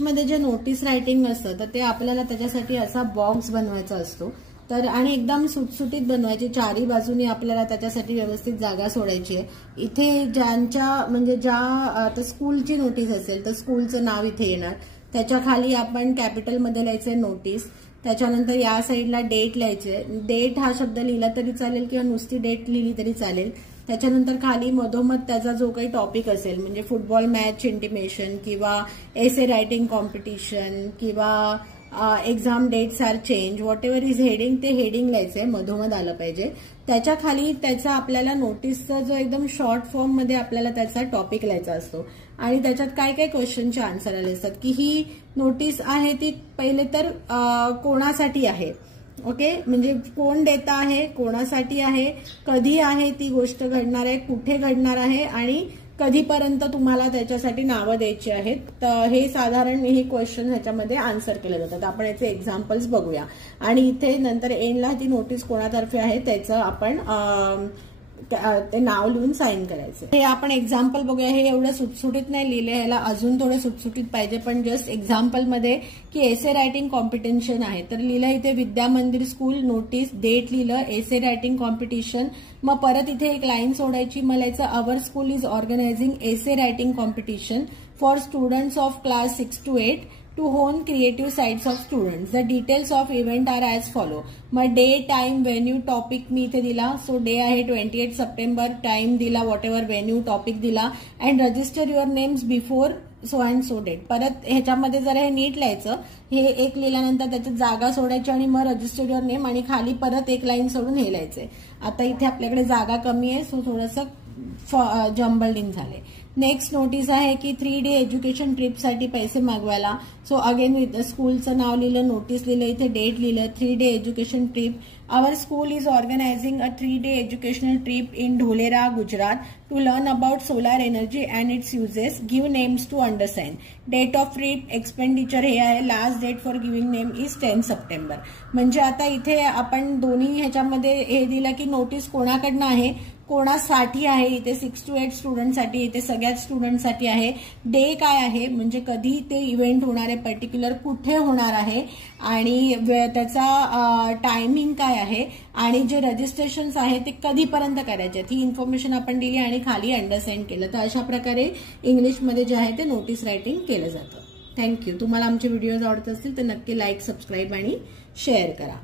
मध्ये जे notice writing असतं तर ते आपल्याला त्याच्यासाठी असा बॉक्स बनवायचा असतो तर आणि एकदम सुटसुटीत बनवायची, चारी बाजूनी आपल्याला त्याच्यासाठी व्यवस्थित जागा सोडायची आहे। इथे ज्यांच्या म्हणजे ज्या आता स्कूलची नोटीस असेल तर स्कूलचं नाव इथे येणार, त्याच्या खाली आपण कॅपिटलमध्ये लिहायचंय नोटीस, त्याच्यानंतर या साईडला डेट लिहायचे, डेट हा शब्द लिहिला तरी चालेल किंवा नुसती डेट लिहिली तरी चालेल। त्याच्यानंतर खाली मधोमध त्याचा जो काही टॉपिक असेल म्हणजे फुटबॉल मॅच इंटिमेशन किंवा एसे रायटिंग कॉम्पिटिशन किंवा exam dates are change, whatever is heading ते हेडिंग लिहायचंय, मधोमध आलं पाहिजे। त्याच्या खाली त्याचा आपल्याला नोटीसचा जो एकदम शॉर्ट फॉर्म मध्ये आपल्याला त्याचा टॉपिक लिहायचा असतो आणि त्याच्यात काय काय क्वेश्चनचे आन्सर आले असतात की ही नोटीस आहे ती पहिले तर कोणासाठी आहे, ओके, म्हणजे कोण देता आहे, कोणासाठी आहे, कधी आहे ती गोष्ट घडणार आहे, कुठे घडणार आहे आणि कधीपर्यंत तुम्हाला त्याच्यासाठी नावं द्यायची आहेत। तर हे साधारण हे क्वेश्चन ह्याच्यामध्ये आन्सर केले जातात। आपण याचे एक्झाम्पल्स बघूया आणि इथे नंतर एंडला ती नोटीस कोणातर्फे आहे त्याचं आपण ते नाव लिहून साईन करायचं। हे आपण एक्झाम्पल बघूया। हे एवढं सुटसुटीत नाही लिहिले, ह्याला अजून थोडं सुटसुटीत पाहिजे, पण जस्ट एक्झाम्पल मध्ये की एसे रायटिंग कॉम्पिटिशन आहे तर लिहिलं इथे विद्या मंदिर स्कूल, नोटीस, डेट लिहिलं, एसे रायटिंग कॉम्पिटिशन, मग परत इथे एक लाईन सोडायची, मला याचं our school is organising essay writing competition for students of class 6 to 8 to hone creative sides of students. The details of event are as follow. मग day, time, venue, topic मी इथे दिला, सो डे आहे 28 September, time दिला whatever, venue, topic दिला and register your names before so and so date. परत ह्याच्यामध्ये जरा हे नीट लिहायचं, हे एक लिहिल्यानंतर त्याच्यात जागा सोडायची आणि मग रजिस्टर युअर नेम आणि खाली परत एक लाईन सोडून हे लिहायचंय। आता इथे आपल्याकडे जागा कमी आहे सो थोडंसं जम्बल्डिंग झाले। नेक्स्ट नोटीस आहे की 3 डे एज्युकेशन ट्रिपसाठी पैसे मागवायला, सो अगेन स्कूलचं नाव लिहिलं, नोटीस लिहिलं, इथे डेट लिहिलं, 3 day education trip, our school is organizing a 3 day educational trip in Dholera Gujarat to learn about solar energy and its uses, give names to understand, date of trip, expenditure हे आहे, last date for giving name is 10 September. म्हणजे आता इथे आपण दोन्ही ह्याच्यामध्ये हे दिलं की नोटीस कोणाकडनं आहे, कोणासाठी आहे, इथे 6 to 8 स्टुडंटसाठी, इथे सगळ्याच स्टुडंटसाठी आहे, डे काय आहे म्हणजे कधी ते इव्हेंट होणार आहे, पर्टिक्युलर कुठे होणार आहे आणि त्याचा टायमिंग काय आहे आणि जे रजिस्ट्रेशन आहे ते कधीपर्यंत करायचे ही इन्फॉर्मेशन आपण दिली आणि खाली अंडरस्टँड केलं। तर अशा प्रकारे इंग्लिशमध्ये जे आहे ते नोटीस रायटिंग केलं जातं। थँक्यू। तुम्हाला आमचे व्हिडिओज आवडत असतील तर नक्की लाईक, सबस्क्राईब आणि शेअर करा।